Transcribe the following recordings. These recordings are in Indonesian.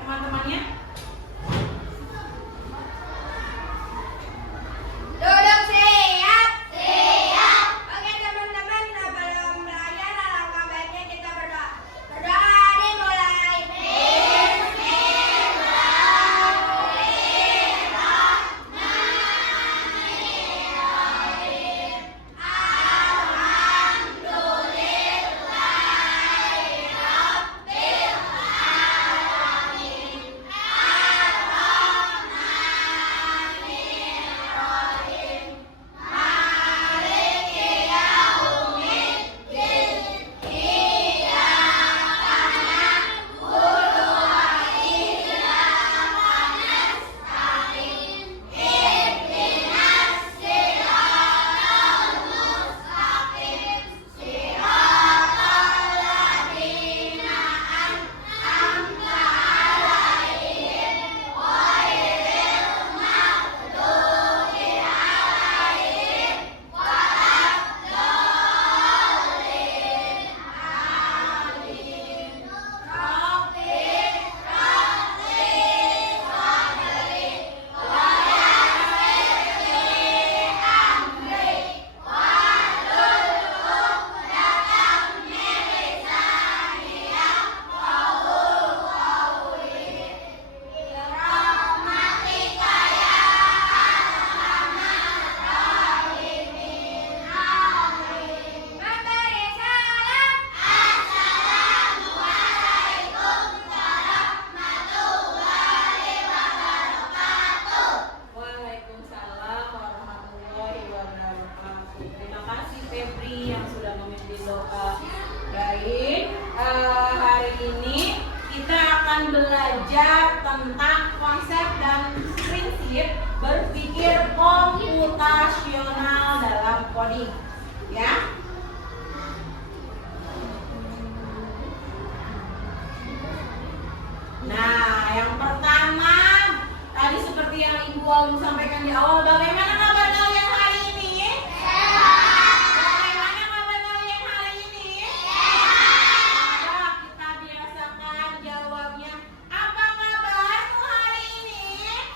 teman-temannya? Duduk siap. Siap. Oke teman-teman, sebelum belajar alangkah baiknya kita berdoa. Berdoa dimulai. Waalaikumsalam warahmatullahi wabarakatuh. Terima kasih Febri yang sudah memimpin doa. Baik, hari ini kita akan belajar tentang konsep dan prinsip berpikir komputasional dalam coding. Ya. Nah, yang pertama tadi seperti yang Ibu Alum sampaikan di awal, bagaimana kabar kalian hari ini? Sehat. Bagaimana kabar kalian hari ini? Sehat. Coba kita biasakan jawabnya. Apa kabarmu hari ini?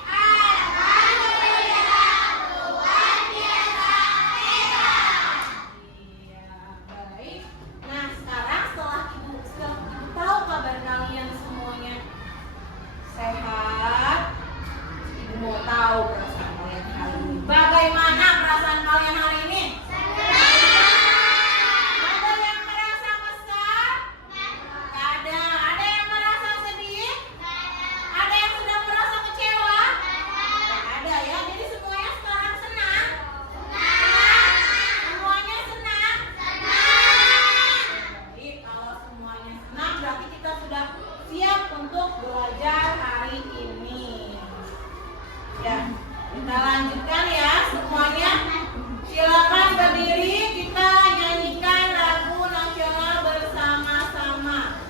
Alhamdulillah, Tuhan biasa sehat. Iya, baik. Nah, sekarang setelah Ibu tahu kabar kalian semuanya sehat, Ibu mau tahu perasaan kalian hari ini. Bagaimana perasaan kalian hari ini? Ada yang merasa kesal? Ada. Ada yang merasa sedih? Ada yang sedang merasa kecewa? Ada ya. Jadi semuanya sekarang senang? Semuanya senang? Baik, kalau semuanya senang berarti kita sudah siap untuk belajar hari ini. Ya, kita lanjutkan ya semuanya. Silakan berdiri, kita nyanyikan lagu nasional bersama-sama.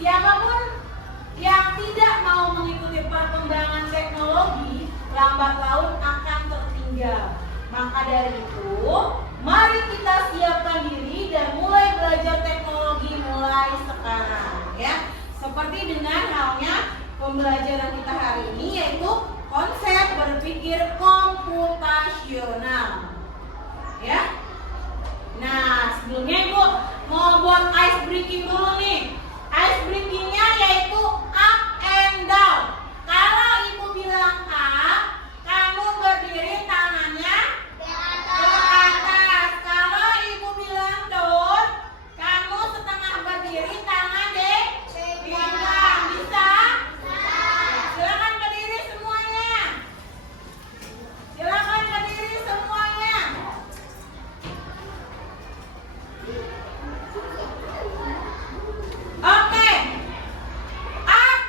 Siapapun yang tidak mau mengikuti perkembangan teknologi lambat laun akan tertinggal. Maka dari itu, mari kita siapkan diri dan mulai belajar teknologi mulai sekarang ya. Seperti dengan halnya pembelajaran kita hari ini, yaitu konsep berpikir komputasional ya. Nah, sebelumnya Ibu mau buat ice breaking dulu nih. Ice breakingnya yaitu up and down. Kalau Ibu bilang up, kamu berdiri tangannya ke atas. Kalau Ibu bilang down, kamu setengah berdiri tangan di belakang. Bisa? Silakan berdiri semuanya. Silakan berdiri semuanya. Oke. Up.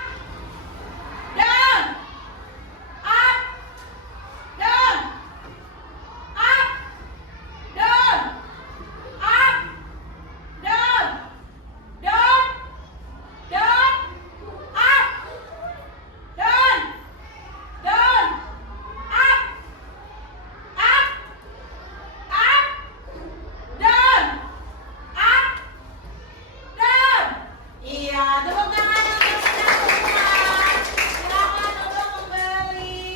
Down. Up. Down. Up. Down. Up. Down. Down. Down. Up. Down. Down. Up. Up. Up. Down. Up. Down. Iya, tepuk tangan untuk kita semua. Silakan untuk kembali.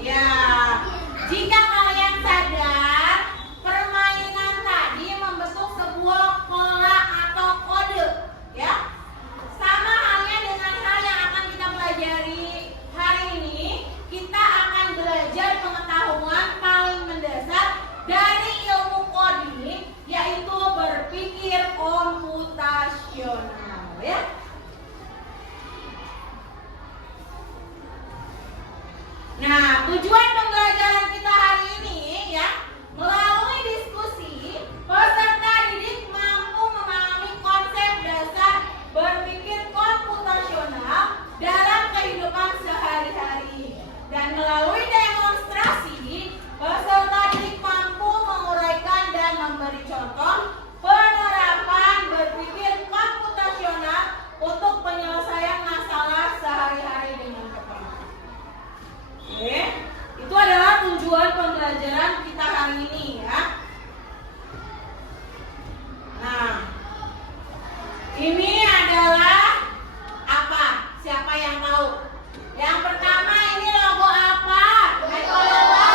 Ya, jika kalian sadar, permainan tadi membentuk sebuah pola atau kode, ya. Sama halnya dengan hal yang akan kita pelajari hari ini, kita akan belajar pengetahuan paling mendasar dari ilmu coding, yaitu berpikir komputasional, ya. Nah, tujuan pembelajaran kita hari ini ya, melalui diskusi, peserta didik mampu memahami konsep dasar berpikir komputasional dalam kehidupan sehari-hari. Dan melalui demonstrasi, peserta didik mampu menguraikan dan memberi contoh penerapan berpikir komputasional untuk penyelesaian masalah sehari-hari dengan tepat. Oke, itu adalah tujuan pembelajaran kita hari ini ya. Nah, ini adalah apa? Siapa yang tahu? Yang pertama ini logo apa? Icon apa?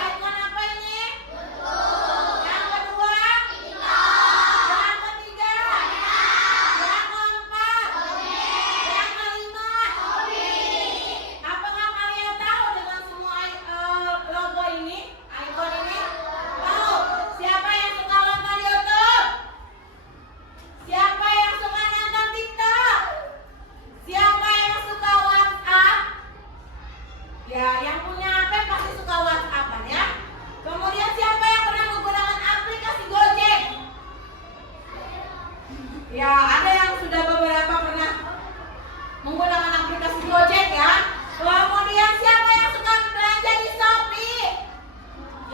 Icon apa ini? Yang kedua? Yang ketiga? Yang keempat? Yang kelima? Apakah kalian tahu dengan semua logo ini? Icon ini? Tahu? Siapa yang suka nonton YouTube? Siapa yang suka nonton TikTok? Siapa yang suka WhatsApp? Ya, yang punya HP pasti suka WhatsApp kan ya. Kemudian siapa yang pernah menggunakan aplikasi Gojek? Ya, ada yang sudah beberapa pernah menggunakan aplikasi Gojek ya. Kemudian siapa yang suka belanja di Shopee?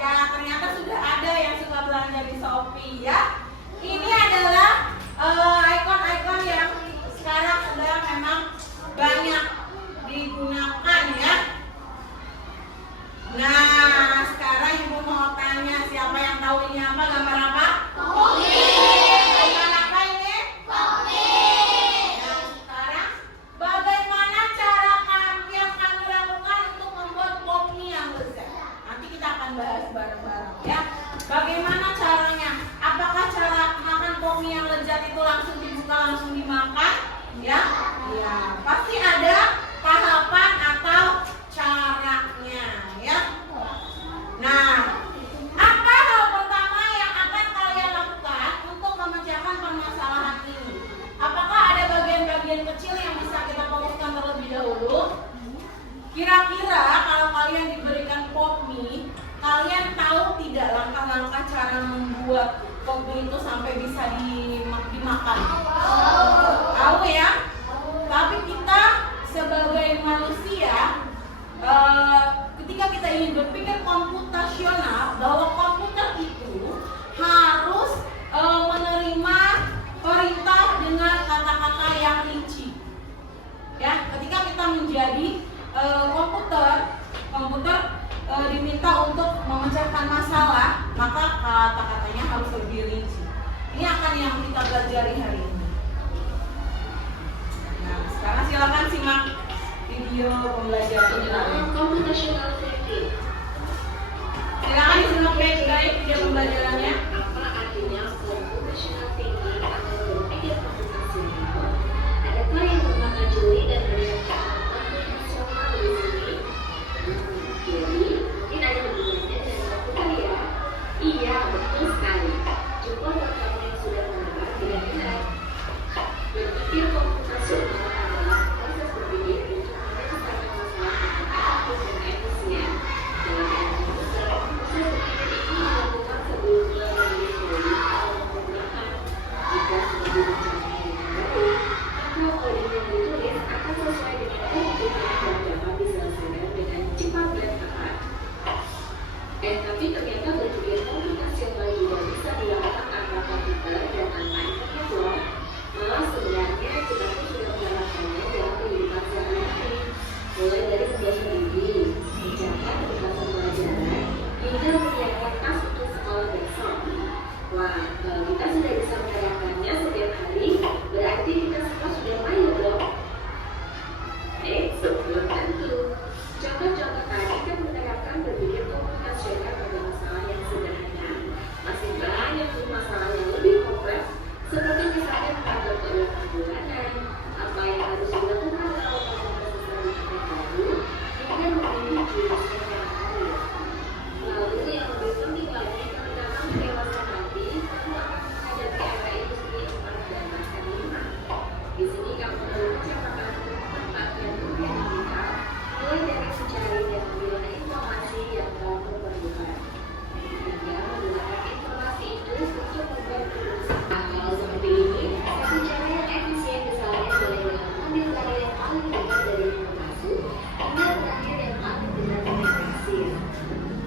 Ya, ternyata sudah ada yang suka belanja di Shopee ya. Ini adalah ikon-ikon yang sekarang sudah memang banyak digunakan ya. Nah, sekarang Ibu mau tanya, siapa yang tahu ini apa, gambar apa? Gambar apa ini? Nah, sekarang bagaimana cara yang kami lakukan untuk membuat kopi yang lezat? Nanti kita akan bahas bareng-bareng ya. Bagaimana caranya? Apakah cara makan kopi yang lezat itu langsung diminta untuk memecahkan masalah, maka kata-katanya harus lebih rinci. Ini akan yang kita pelajari hari ini. Nah, sekarang silakan simak video pembelajaran kita. Computational thinking. Silakan disimak baik-baik video pembelajarannya. Apa artinya computational thinking atau berpikir komputasional? Adakah yang bernama Joey dan Maria komputasional di sini? Jadi, mungkin ada hubungannya dengan komputer ya? Iya, betul sekali. Jumlah teman-teman yang sudah mendengar tidak benar. Berpikir komputasional adalah proses berpikir untuk menyelesaikan masalah dengan efektif dan efisien. Dalam arti besar, proses berpikir ini dilakukan sebelum mulai menulis teori atau memprogram. Jika sudah direncanakan dengan baik, maka kode yang ditulis akan sesuai dengan kebutuhan dan dapat diselesaikan dengan cepat dan tepat. Tapi ternyata berpikir komputasional juga bisa dilakukan tanpa komputer dan tanpa internet loh. Malah sebenarnya kita pun sudah melakukannya dalam kehidupan sehari-hari. Mulai dari membuat studi, mencatat berbagai pelajaran, hingga menyiapkan tas untuk sekolah besok. Wah, kalau kita sudah bisa mengerjakannya setiap hari, berarti kita semua sudah mahir dong. Belum tentu. Contoh-contoh tadi kan menerapkan berpikir komputasional pada masalah yang sederhana. Masih banyak tuh masalah yang lebih kompleks, seperti misalnya mengatur keuangan bulanan, apa yang harus dilakukan kalau membuat sesuatu yang baru, hingga memilih jurusan yang karir. Lalu yang lebih penting lagi, terutama dewasa nanti, kamu akan menghadapi era industri 4 dan bahkan 5. Di sini kamu perlu percakapan tempat dan dunia digital, mulai dari mencari dan menilai informasi yang kamu perlukan, hingga menggunakan informasi itu untuk membuat keputusan. Kalau seperti ini, satu cara yang efisien misalnya mulai dengan mengambil cara yang paling dekat dari yang masuk, hingga terakhir yang paling benar dari hasil.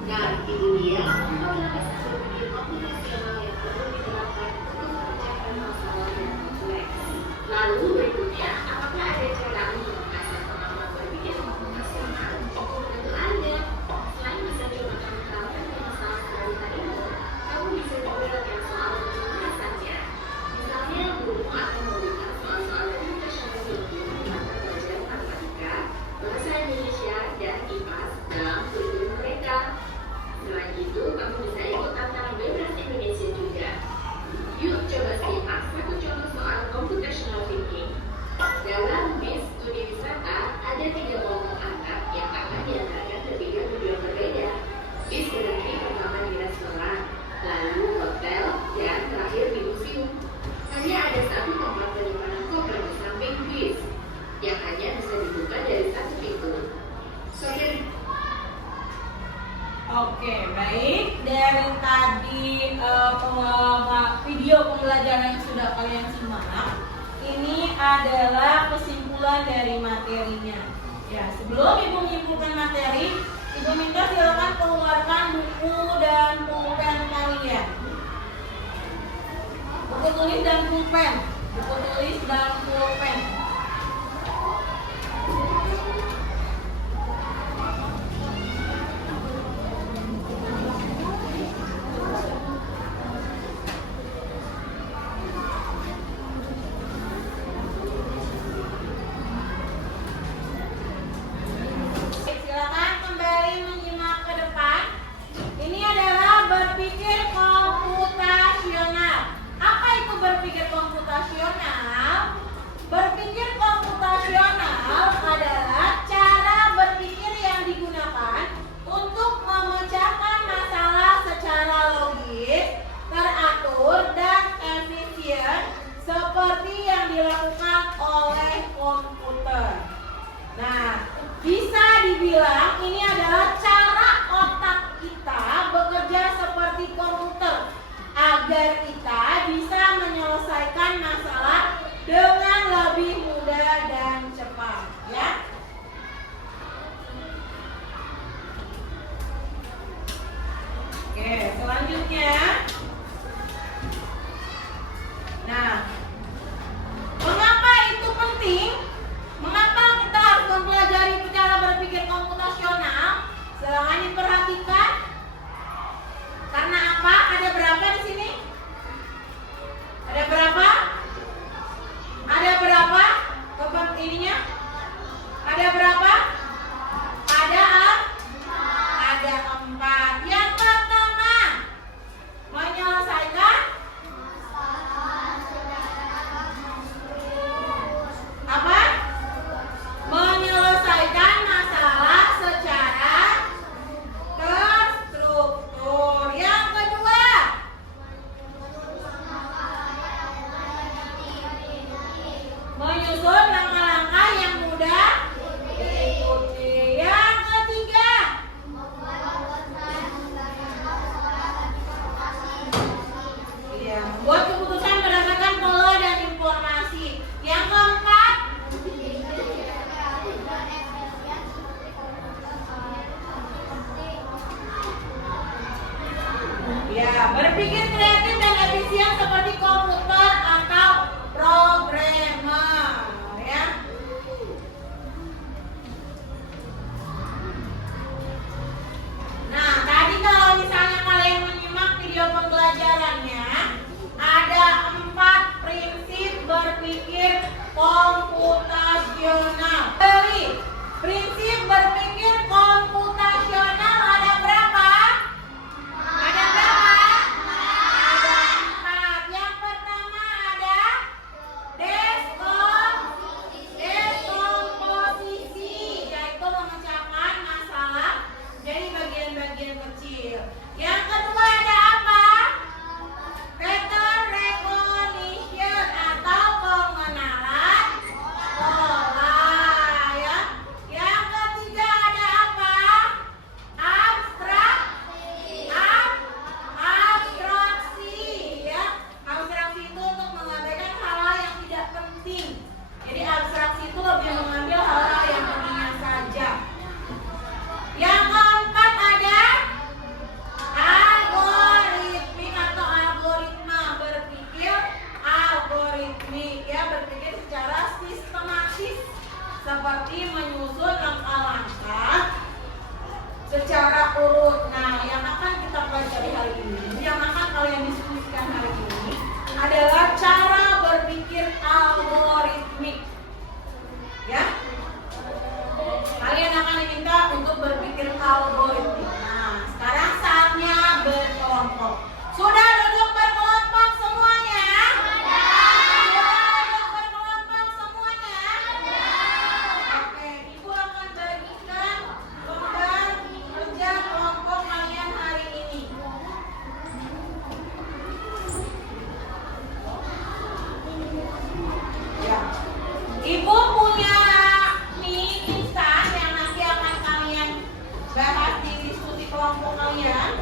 Nah, itu dia beberapa berpikir komputasional yang perlu diterapkan untuk memecahkan masalah yang kompleks. Lalu berikutnya, apakah ada cara untuk mengasah kemampuan berpikir komputasional? Tentu ada. Selain bisa coba kamu terapkan di masalah sehari-harimu, kamu bisa juga latihan soal untuk mengasahnya. Misalnya, guru akan memberikan soal-soal computational thinking atau pelajaran matematika, bahasa Indonesia, dan IPA dalam kurikulum mereka. Selain itu, kamu bisa ikut tantangan bebas Indonesia juga. Yuk coba simak satu contoh soal computational thinking. Dalam bis studi wisata, ada 3 kelompok anak yang akan diantarkan ke 3 tujuan berbeda. Bis berhenti pertama di restoran, lalu hotel, dan terakhir di museum. Hanya ada satu tempat penyimpanan koper di samping bis, yang hanya bisa dibuka dari satu pintu. Oke, baik. Dari tadi video pembelajaran yang sudah kalian simak, ini adalah kesimpulan dari materinya. Ya, sebelum Ibu menyimpulkan materi, Ibu minta silakan keluarkan buku dan pulpen kalian. Buku tulis dan pulpen. Buku tulis dan pulpen. Silakan kembali menyimak ke depan. Ini adalah berpikir komputasional. Apa itu berpikir komputasional? Berpikir komputasional adalah cara berpikir yang digunakan untuk memecahkan masalah secara logis, teratur, dan efisien seperti yang dilakukan oleh komputer. Nah, bisa dibilang ini adalah cara otak kita bekerja seperti komputer agar kita bisa menyelesaikan masalah dengan lebih mudah dan cepat, ya. Oke, selanjutnya. Nah, mengapa itu penting? Mengapa kita harus mempelajari cara berpikir komputasional? Silakan diperhatikan. Karena apa? Ada berapa di sini? Ada berapa? Ada berapa? Coba ininya. Ada berapa? Ada 4. Yang pertama, menyelesaikan apa? Menyelesaikan masalah secara terstruktur. Yang kedua, menyusun langkah-langkah yang mudah diikuti. Yang ketiga, iya, membuat keputusan berdasarkan pola dan informasi. Yang keempat, ya, berpikir kreatif dan efisien seperti komputer atau programmer, ya. Nah, tadi kalau misalnya kalian menyimak video pembelajarannya, ada 4 prinsip berpikir komputasional. Dari prinsip berpikir komputasional ada berapa? Ada berapa? Ada 4. Yang pertama ada deskomposisi, yaitu memecahkan masalah jadi bagian-bagian kecil. Yang kedua ada apa? Pattern recognition atau pengenalan pola, ya. Yang ketiga ada apa? Abstraksi, ya. Abstraksi itu untuk mengabaikan hal-hal yang tidak penting. Jadi abstraksi itu lebih mengambil hal-hal yang pentingnya saja. Yang keempat ada algoritmik atau algoritma, berpikir algoritmik, ya, berpikir secara sistematis seperti menyusun langkah-langkah secara urut. Nah, yang akan kita pelajari hari ini, yang akan kalian diskusikan hari ini adalah cara berpikir algoritmik, ya. Kalian akan diminta untuk berpikir algoritmik. Nah, sekarang saatnya berkelompok. Sudah duduk berkelompok semuanya? Sudah duduk berkelompok semuanya? Oke, Ibu akan bagikan lembar kerja kelompok kalian hari ini. Ya. Ibu punya nih instan yang nanti akan kalian bahas di diskusi kelompok kalian.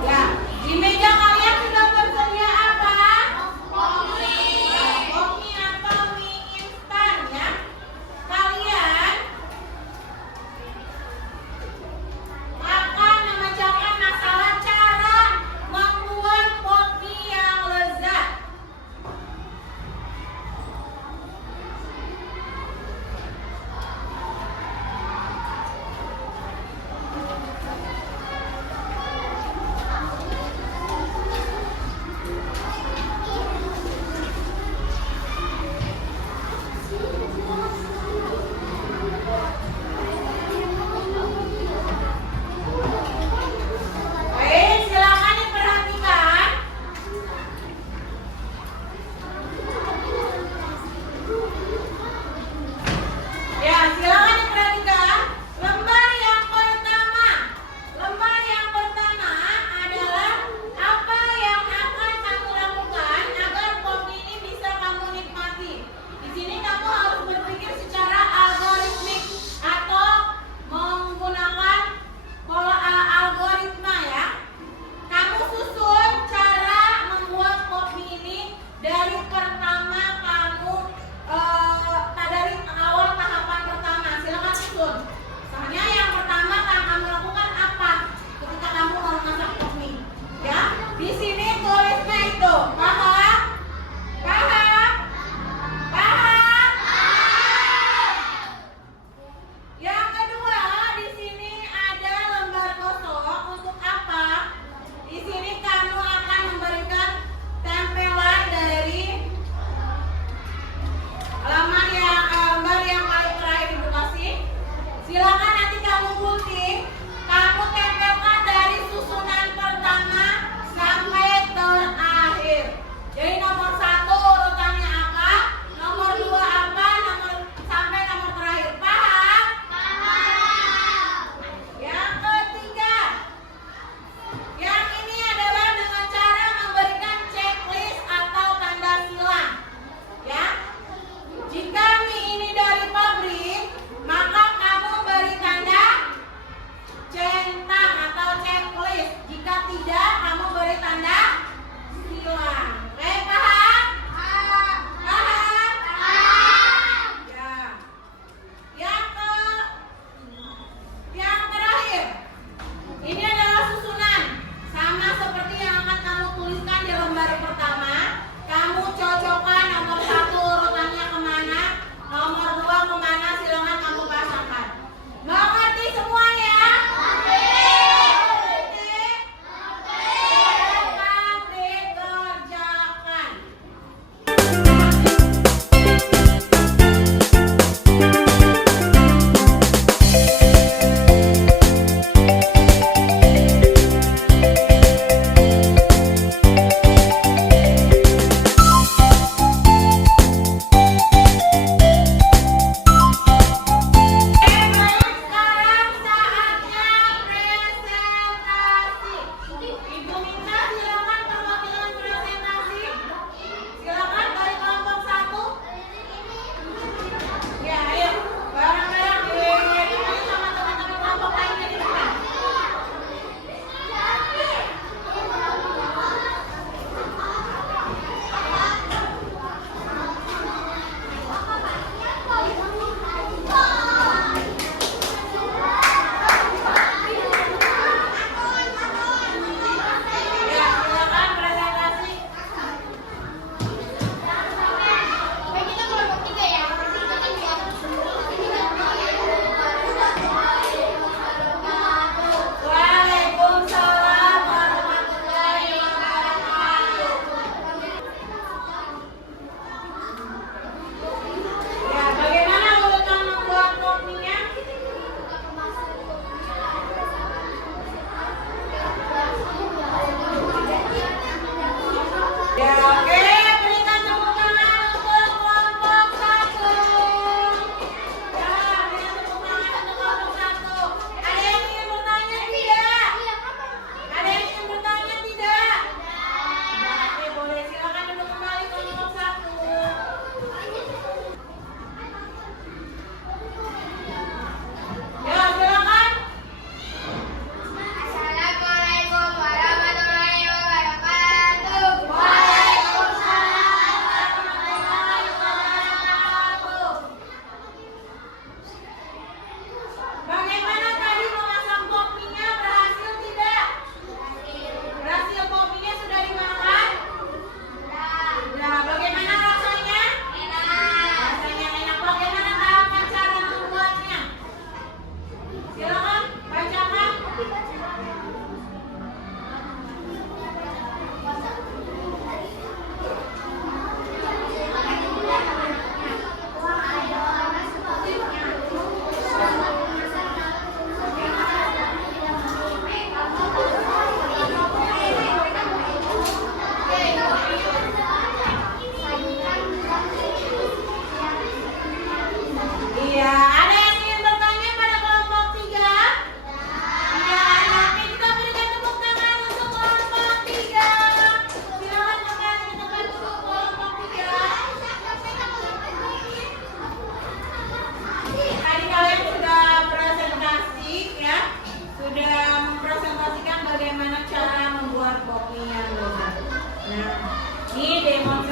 Ya, di meja kalian sudah tersedia apa? Kopi atau mie instan.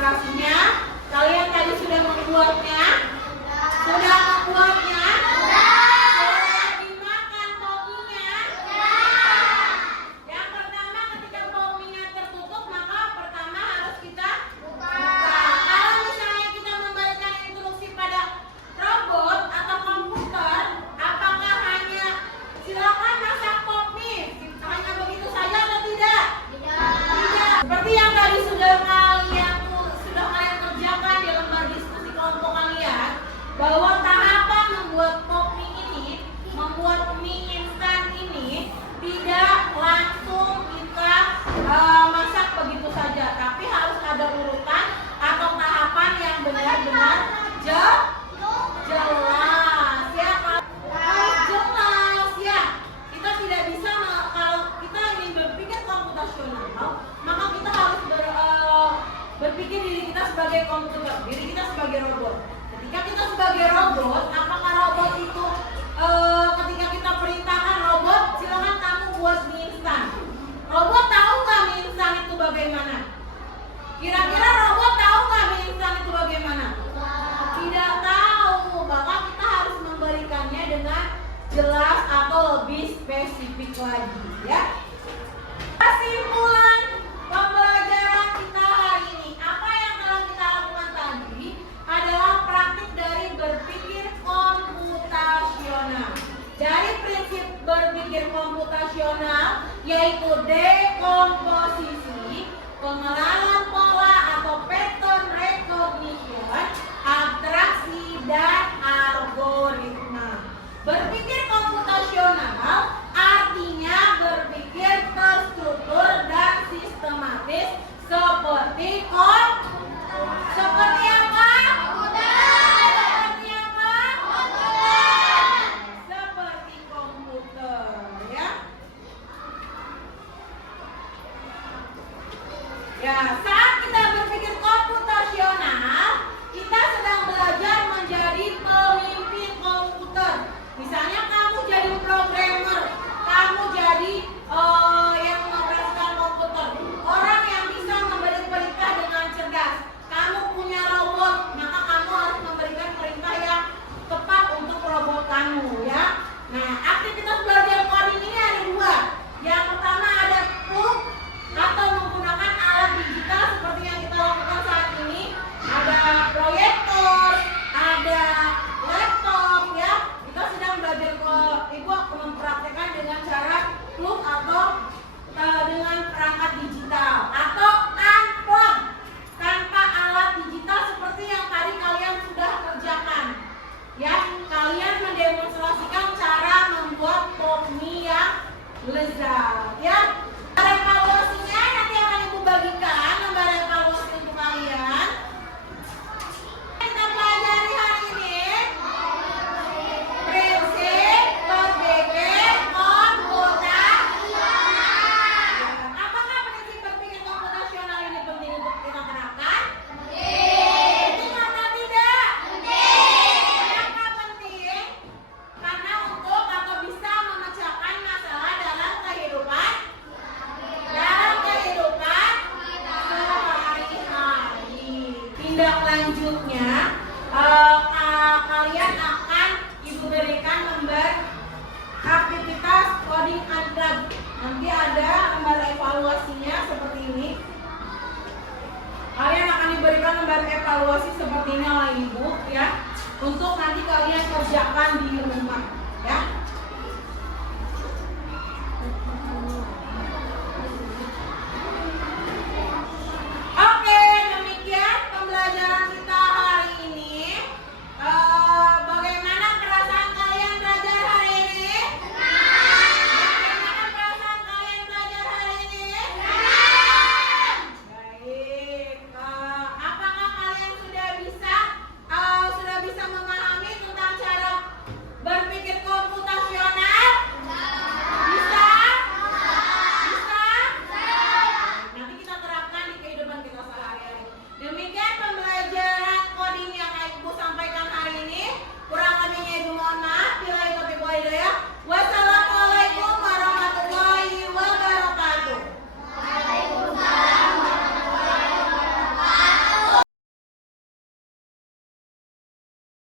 demonstrasinya. Kalian tadi sudah membuatnya? Sudah membuatnya? Sudah dimakan toppingnya? Yang pertama, ketika toppingnya tertutup, maka pertama harus kita buka. Kalau misalnya kita memberikan instruksi pada robot atau komputer, apakah hanya silakan masak topping, hanya begitu saja atau tidak? Tidak. Seperti yang tadi sudah kalian kerjakan di lembar diskusi kelompok kalian, bahwa tahapan membuat topping ini, membuat mie instan ini tidak langsung kita masak begitu saja, tapi harus ada urutan atau tahapan yang benar-benar jelas ya. Harus jelas ya. Kita tidak bisa kalau kita ingin berpikir komputasional, maka kita harus berpikir diri kita sebagai komputer, diri kita sebagai robot. Ketika kita sebagai robot, apakah robot itu ketika kita perintahkan robot, silakan kamu buat mie instan. Robot tahu nggak mie instan itu bagaimana? Kira-kira robot tahu nggak mie instan itu bagaimana? Tidak tahu. Maka kita harus memberikannya dengan jelas atau lebih spesifik lagi, ya. Kesimpulan pembelajaran kita hari ini, apa yang telah kita lakukan tadi adalah praktik dari berpikir komputasional. Dari prinsip berpikir komputasional, yaitu dekomposisi, pengenalan pola atau pattern recognition, abstraksi, dan algoritma. Berpikir komputasional artinya berpikir terstruktur dan sistematis seperti seperti apa? Seperti apa? Seperti komputer, ya. Ya, saat kita berpikir komputasional, kita sedang belajar menjadi pemimpin komputer. Misalnya kamu jadi programmer, kamu jadi yang mengoperasikan komputer, orang yang bisa memberi perintah dengan cerdas. Kamu punya robot, maka kamu harus memberikan perintah yang tepat untuk robot kamu, ya. Nah, aktivitas belajar coding ini ada dua. Yang pertama ada tool atau menggunakan alat digital seperti yang kita lakukan saat ini. Ada proyektor, ada laptop, ya. Kita sedang belajar ibu mempraktekkan dengan cara plug atau dengan perangkat digital atau unplug tanpa alat digital seperti yang tadi kalian sudah kerjakan, ya. Kalian mendemonstrasikan cara membuat pop mie yang lezat, ya. Evaluasinya nanti akan ibu bagikan lembar evaluasi untuk kalian. Kita pelajari hari ini prinsip berpikir komputasional. Apakah prinsip berpikir komputasional ini penting untuk kita terapkan? Penting atau tidak? Kenapa penting? Karena untuk atau bisa memecahkan masalah dalam kehidupan sehari-hari. Tindak lanjutnya, kalian akan ibu berikan lembar aktivitas coding unplug. Nanti ada lembar evaluasinya seperti ini. Kalian akan diberikan lembar evaluasi seperti ini oleh ibu, ya, untuk nanti kalian kerjakan di rumah.